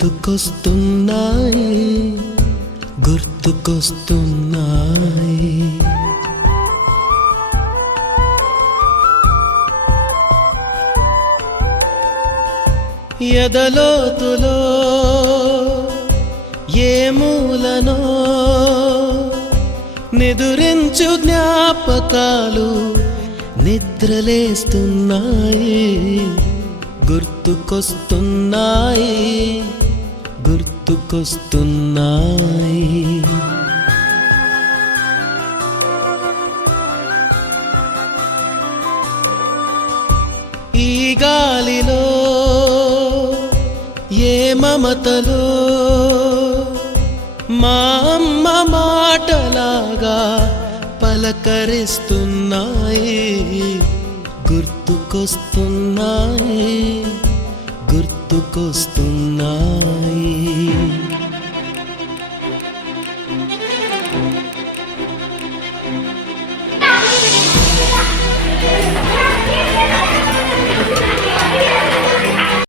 గుర్తుకొస్తున్నాయి గుర్తుకొస్తున్నాయి. ఎదలోతులో ఏ మూలనో నిదురించు జ్ఞాపకాలు నిద్రలేస్తున్నాయి గుర్తుకొస్తున్నాయి గుర్తుకొస్తున్నాయి. ఈ గాలిలో ఏ మమతలో మా అమ్మ మాటలాగా పలకరిస్తున్నాయి గుర్తుకొస్తున్నాయి గుర్తుకొస్తున్నాయి.